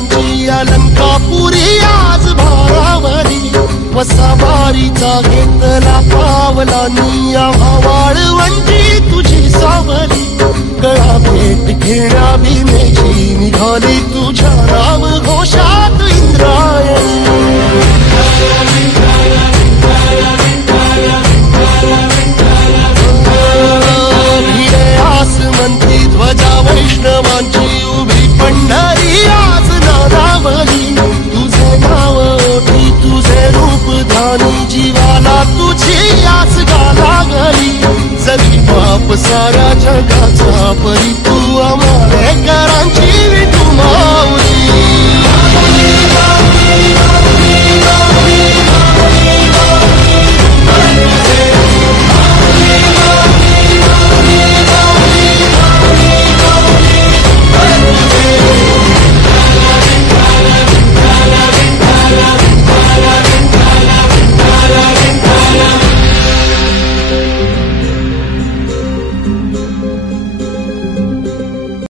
वैभवांची अलंकापुरी आज भारावरी वसावारीचा घेतला पावला निया वाळवंटी तुझी सावली गळा भेट घेण्या भीमेची निघाली तुझ्या राम घोषात इंद्रायणी आसमंती ध्वजा वैष्णवांची उभी पंढरी आज नारावली तुझे नाव ओठी तुझे रूप धानी जीवाला तुझी आस गाला गली जगी बाप साऱ्या जगाचा परी तू आम्हाले करांची